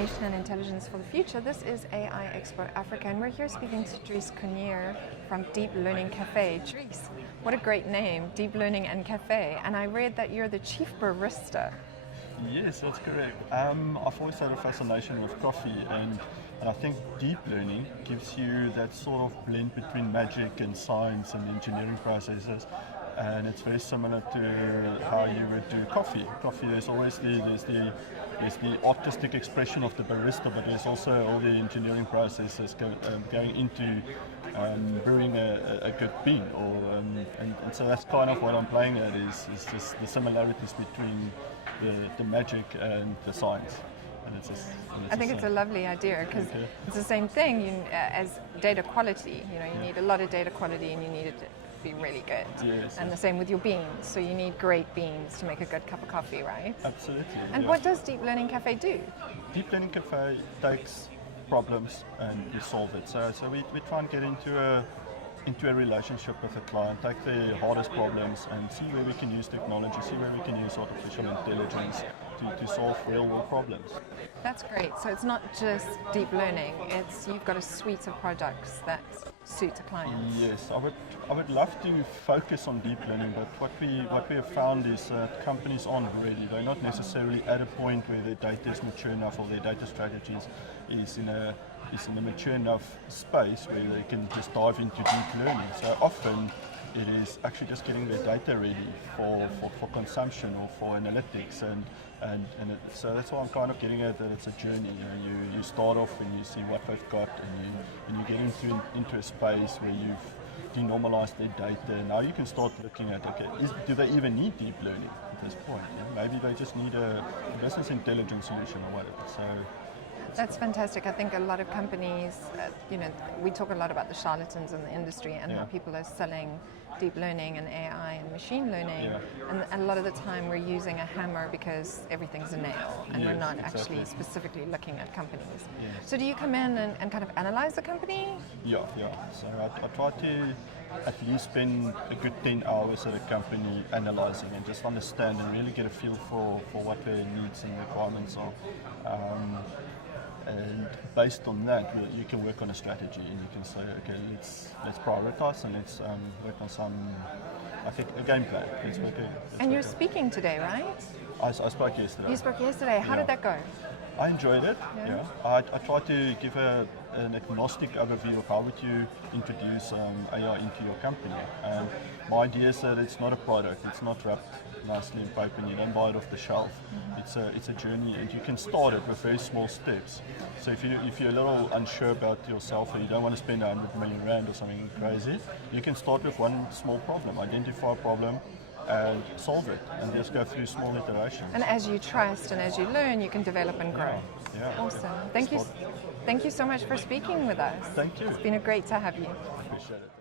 Automation and Intelligence for the Future. This is AI Expo Africa, and we're here speaking to DRIES CRONJE from Deep Learning Cafe. DRIES, what a great name, Deep Learning and Cafe. And I read that you're the chief barista. Yes, that's correct. I've always had a fascination with coffee, and I think deep learning gives you that sort of blend between magic and science and engineering processes. And it's very similar to how you would do coffee. Coffee, there's always the artistic expression of the barista, but there's also all the engineering processes going into brewing a good bean. And so that's kind of what I'm playing at, is just the similarities between the magic and the science. I think it's a lovely idea, because it's the same thing as data quality. You need a lot of data quality, and you need it to be really good. Yes, and the same with your beans. So you need great beans to make a good cup of coffee, right? Absolutely. And what does Deep Learning Cafe do? Deep Learning Cafe takes problems and you solve it. So we try and get into a relationship with a client, take the hardest problems and see where we can use technology, see where we can use artificial intelligence to solve real world problems. That's great. So it's not just deep learning, you've got a suite of products that suit a client. Yes, I would love to focus on deep learning, but what we have found is that companies aren't ready. They're not necessarily at a point where their data is mature enough, or their data strategies is in a mature enough space where they can just dive into deep learning. So often it is actually just getting their data ready for consumption or for analytics, so that's why I'm kind of getting at that it's a journey. You start off and you see what they've got, and you get into a space where you've denormalized their data. Now you can start looking at, okay, do they even need deep learning at this point? Maybe they just need a business intelligence solution or whatever. So that's fantastic. I think a lot of companies, we talk a lot about the charlatans in the industry and how people are selling deep learning and AI and machine learning, and a lot of the time we're using a hammer because everything's a nail, and we're not actually specifically looking at companies. So do you come in and kind of analyze the company? Yeah. So I try to at least spend a good 10 hours at a company analyzing and just understand and really get a feel for what their needs and requirements are. And based on that, you can work on a strategy, and you can say, okay, let's prioritize and let's work on some, I think, a game plan. And you're speaking today, right? I spoke yesterday. You spoke yesterday. How did that go? I enjoyed it. Yeah. I tried to give an agnostic overview of how would you introduce AI into your company. And my idea is that it's not a product. It's not wrapped nicely in paper, and you don't buy it off the shelf. It's a journey, and you can start it with very small steps. So if you're a little unsure about yourself, or you don't want to spend 100 million rand or something crazy, you can start with one small problem, identify a problem, and solve it, and just go through small iterations. And as you trust and as you learn, you can develop and grow. Yeah. Awesome. Thank you so much for speaking with us. Thank you. It's been great to have you. Appreciate it.